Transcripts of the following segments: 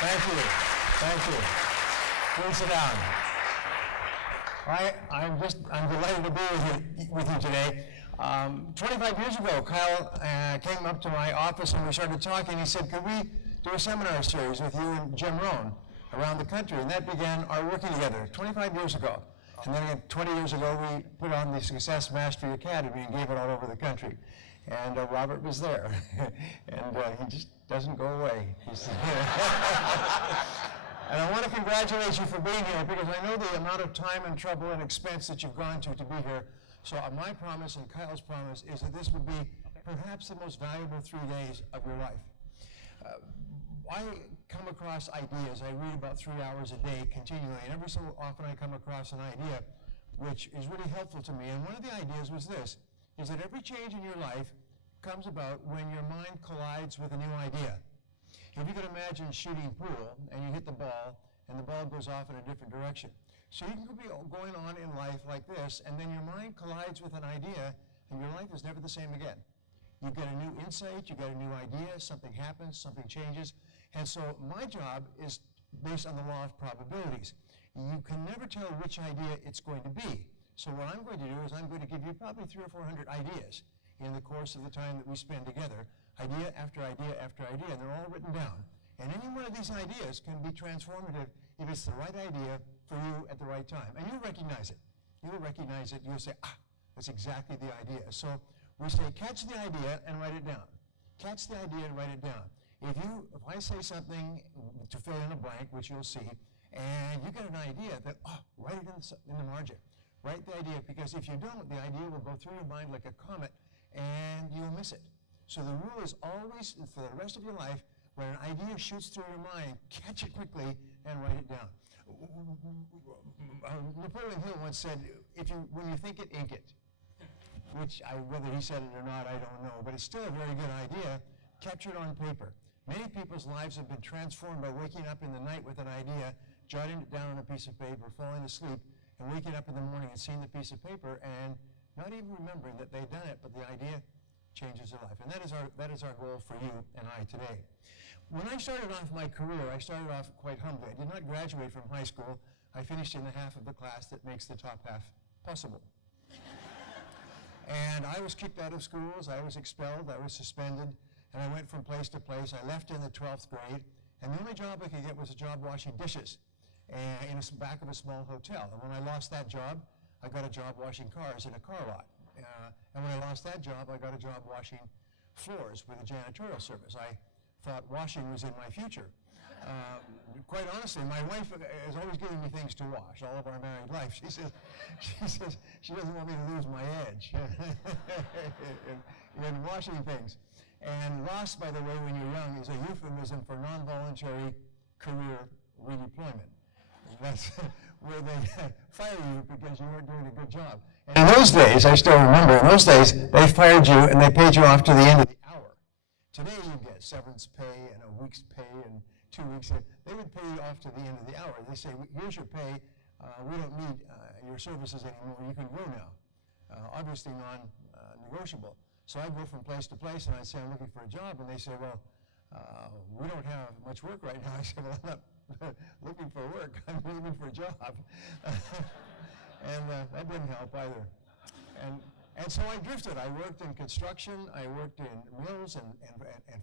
Thank you. Thank you. Please sit down. I'm delighted to be with you today. 25 years ago, Kyle came up to my office and we started talking. He said, could we do a seminar series with you and Jim Rohn around the country? And that began our working together 25 years ago. And then again, 20 years ago, we put on the Success Mastery Academy and gave it all over the country. And Robert was there. And he just doesn't go away. And I want to congratulate you for being here because I know the amount of time and trouble and expense that you've gone to be here. So my promise and Kyle's promise is that this would be perhaps the most valuable 3 days of your life. I come across ideas. I read about 3 hours a day continually, and every so often I come across an idea which is really helpful to me. And one of the ideas was this, is that every change in your life comes about when your mind collides with a new idea. If you could imagine shooting pool, and you hit the ball, and the ball goes off in a different direction. So you can be going on in life like this, and then your mind collides with an idea, and your life is never the same again. You get a new insight, you get a new idea, something happens, something changes. And so my job is based on the law of probabilities. You can never tell which idea it's going to be. So what I'm going to do is I'm going to give you probably 300 or 400 ideas in the course of the time that we spend together, idea after idea after idea, and they're all written down. And any one of these ideas can be transformative if it's the right idea for you at the right time. And you'll recognize it. You'll recognize it. You'll say, that's exactly the idea. So we say, catch the idea and write it down. Catch the idea and write it down. If I say something to fill in a blank, which you'll see, and you get an idea that, write it in the margin. Write the idea, because if you don't, the idea will go through your mind like a comet, and you'll miss it. So the rule is always, for the rest of your life, when an idea shoots through your mind, catch it quickly and write it down. Napoleon Hill once said, when you think it, ink it. Which, whether he said it or not, I don't know, but it's still a very good idea. Capture it on paper. Many people's lives have been transformed by waking up in the night with an idea, jotting it down on a piece of paper, falling asleep, and waking up in the morning and seeing the piece of paper and not even remembering that they'd done it, but the idea changes their life. And that is our goal for you and I today. When I started off my career, I started off quite humbly. I did not graduate from high school. I finished in the half of the class that makes the top half possible. And I was kicked out of schools, I was expelled, I was suspended, and I went from place to place. I left in the 12th grade, and the only job I could get was a job washing dishes in the back of a small hotel. And when I lost that job, I got a job washing cars in a car lot. And when I lost that job, I got a job washing floors with a janitorial service. I thought washing was in my future. Quite honestly, my wife is always giving me things to wash, all of our married life. She says she doesn't want me to lose my edge in washing things. And lost, by the way, when you're young, is a euphemism for non-voluntary career redeployment. That's where they fire you because you weren't doing a good job. And in those days, I still remember, in those days, they fired you and they paid you off to the end of the hour. Today, you get severance pay and a week's pay and 2 weeks. They would pay you off to the end of the hour. They say, here's your pay. We don't need your services anymore. You can go now. Obviously non-negotiable. So I'd go from place to place, and I'd say, I'm looking for a job. And they say, well, we don't have much work right now. I said, well, I'm not looking for work. I'm looking for a job. And that didn't help either. And so I drifted. I worked in construction. I worked in mills and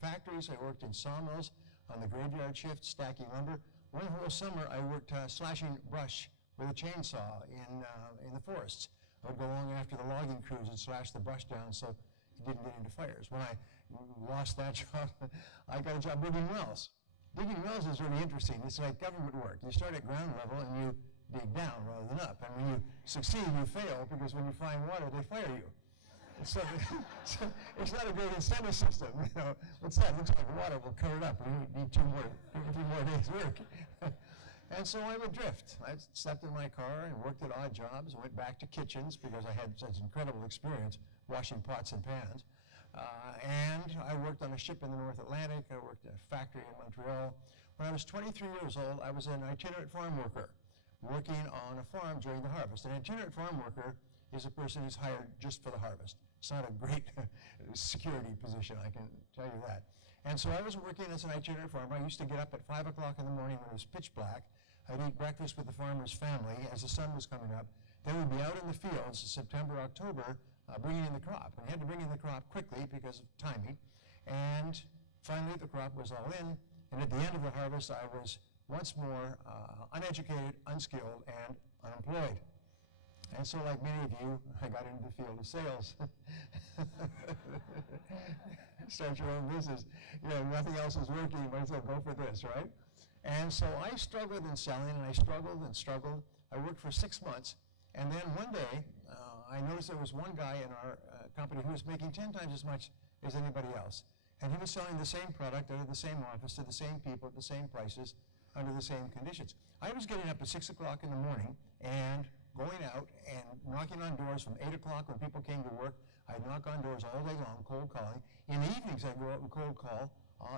factories. I worked in sawmills on the graveyard shift, stacking lumber. One whole summer, I worked slashing brush with a chainsaw in the forests. I would go along after the logging crews and slash the brush down so it didn't get into fires. When I lost that job, I got a job digging wells. Digging wells is really interesting. It's like government work. You start at ground level and you dig down rather than up. And when you succeed, you fail, because when you find water, they fire you. So it's not a great incentive system. What's that? Looks like water. We'll cut it up. We need two more days' work. And so I would drift. I slept in my car and worked at odd jobs. I went back to kitchens because I had such incredible experience washing pots and pans. And I worked on a ship in the North Atlantic. I worked at a factory in Montreal. When I was 23 years old, I was an itinerant farm worker working on a farm during the harvest. An itinerant farm worker is a person who's hired just for the harvest. It's not a great security position, I can tell you that. And so I was working as an itinerant farmer. I used to get up at 5 o'clock in the morning when it was pitch black. I'd eat breakfast with the farmer's family as the sun was coming up. Then we'd be out in the fields in September, October, bringing in the crop. And we had to bring in the crop quickly because of timing. And finally, the crop was all in. And at the end of the harvest, I was once more uneducated, unskilled, and unemployed. And so, like many of you, I got into the field of sales. Start your own business. You know, nothing else is working, you might as well go for this, right? And so I struggled in selling, and I struggled and struggled. I worked for 6 months, and then one day, I noticed there was one guy in our company who was making 10 times as much as anybody else. And he was selling the same product out of the same office to the same people at the same prices under the same conditions. I was getting up at 6 o'clock in the morning and going out and knocking on doors from 8 o'clock when people came to work. I'd knock on doors all day long, cold calling. In the evenings, I'd go out and cold call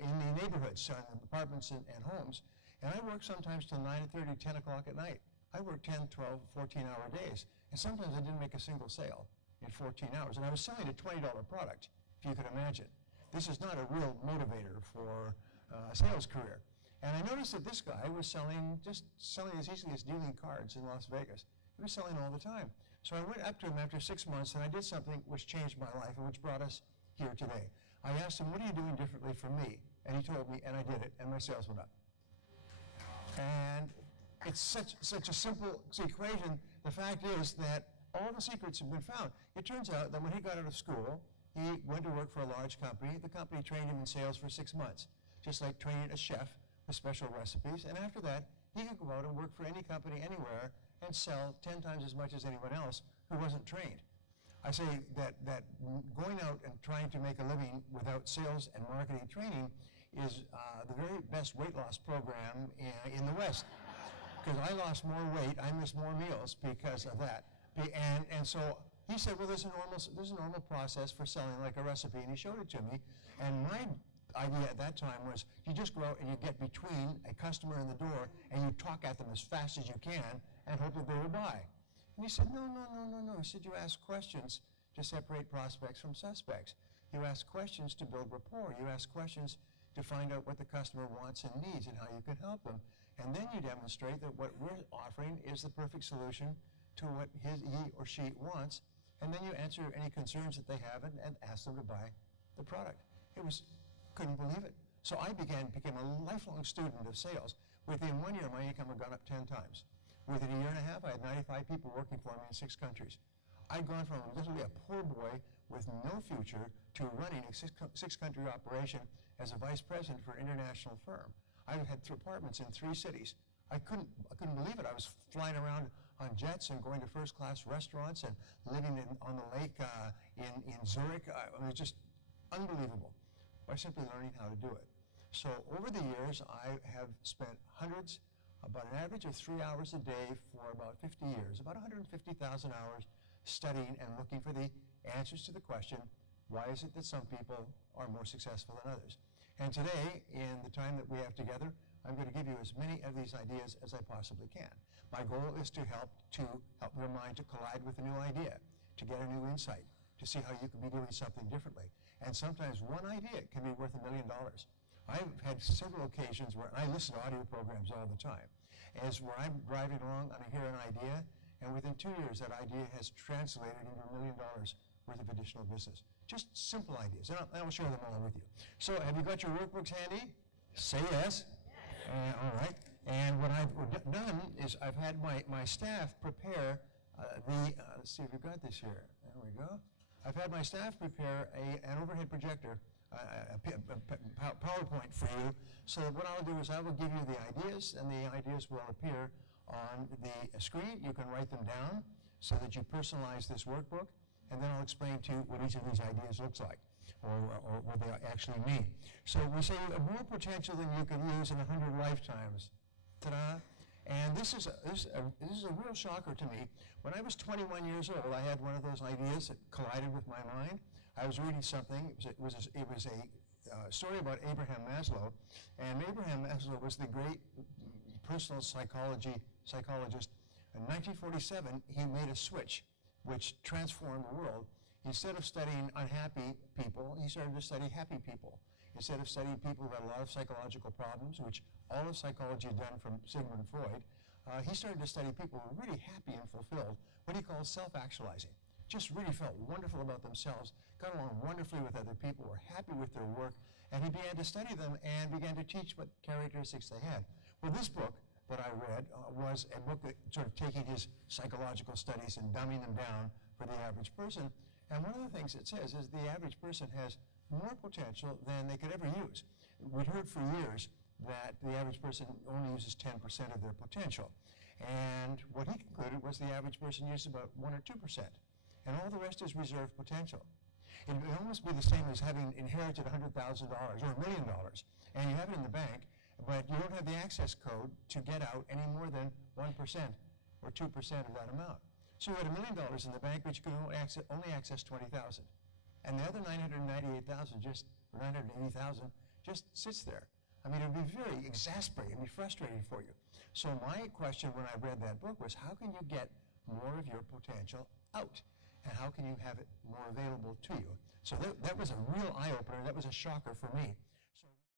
in the neighborhoods, apartments and homes. And I worked sometimes till 9:30, 10 o'clock at night. I worked 10, 12, 14-hour days. And sometimes I didn't make a single sale in 14 hours. And I was selling a $20 product, if you could imagine. This is not a real motivator for a sales career. And I noticed that this guy was selling as easily as dealing cards in Las Vegas. He was selling all the time. So I went up to him after 6 months, and I did something which changed my life and which brought us here today. I asked him, what are you doing differently from me? And he told me, and I did it, and my sales went up. And it's such a simple equation. The fact is that all the secrets have been found. It turns out that when he got out of school, he went to work for a large company. The company trained him in sales for 6 months, just like training a chef with special recipes. And after that, he could go out and work for any company anywhere and sell 10 times as much as anyone else who wasn't trained. I say that going out and trying to make a living without sales and marketing training is the very best weight loss program in the West. Because I lost more weight, I missed more meals because of that. And so he said, well, there's a normal process for selling like a recipe, and he showed it to me. And my idea at that time was you just go out and you get between a customer and the door and you talk at them as fast as you can and hope that they will buy. And he said, no. He said, you ask questions to separate prospects from suspects. You ask questions to build rapport. You ask questions to find out what the customer wants and needs and how you can help them. And then you demonstrate that what we're offering is the perfect solution to what he or she wants. And then you answer any concerns that they have and ask them to buy the product. Couldn't believe it. So I became a lifelong student of sales. Within 1 year, my income had gone up 10 times. Within a year and a half, I had 95 people working for me in 6 countries. I'd gone from literally a poor boy with no future to running a six-country operation as a vice president for an international firm. I had apartments in 3 cities. I couldn't believe it. I was flying around on jets and going to first-class restaurants and living on the lake in Zurich. It was just unbelievable by simply learning how to do it. So over the years, I have spent about an average of 3 hours a day for about 50 years, about 150,000 hours studying and looking for the answers to the question, why is it that some people are more successful than others? And today, in the time that we have together, I'm going to give you as many of these ideas as I possibly can. My goal is to help your mind to collide with a new idea, to get a new insight, to see how you can be doing something differently. And sometimes one idea can be worth $1 million. I've had several occasions where I listen to audio programs all the time, where I'm driving along and I hear an idea, and within 2 years that idea has translated into $1 million worth of additional business. Just simple ideas, and I will share them all with you. So have you got your workbooks handy? Say yes. All right. And what I've done is I've had my staff prepare let's see if we've got this here. There we go. I've had my staff prepare an overhead projector, a PowerPoint for you. So what I'll do is I will give you the ideas, and the ideas will appear on the screen. You can write them down so that you personalize this workbook, and then I'll explain to you what each of these ideas looks like, or what they actually mean. So we say more potential than you can use in 100 lifetimes. Ta-da! And this is a real shocker to me. When I was 21 years old, I had one of those ideas that collided with my mind. I was reading something. It was a story about Abraham Maslow, and Abraham Maslow was the great personal psychologist. In 1947, he made a switch which transformed the world. Instead of studying unhappy people, he started to study happy people. instead of studying people who had a lot of psychological problems, which all of psychology had done from Sigmund Freud, he started to study people who were really happy and fulfilled, what he calls self-actualizing. Just really felt wonderful about themselves, got along wonderfully with other people, were happy with their work, and he began to study them and began to teach what characteristics they had. Well, this book that I read was a book that sort of taking his psychological studies and dumbing them down for the average person. And one of the things it says is the average person has more potential than they could ever use. We'd heard for years that the average person only uses 10% of their potential. And what he concluded was the average person uses about 1 or 2%. And all the rest is reserved potential. It would almost be the same as having inherited $100,000 or $1 million, and you have it in the bank, but you don't have the access code to get out any more than 1% or 2% of that amount. So you had $1 million in the bank, but you could only access 20,000. And the other 998,000, or 980,000, just sits there. I mean, it would be very exasperating, it would be frustrating for you. So my question when I read that book was, how can you get more of your potential out? And how can you have it more available to you? So that was a real eye-opener. That was a shocker for me.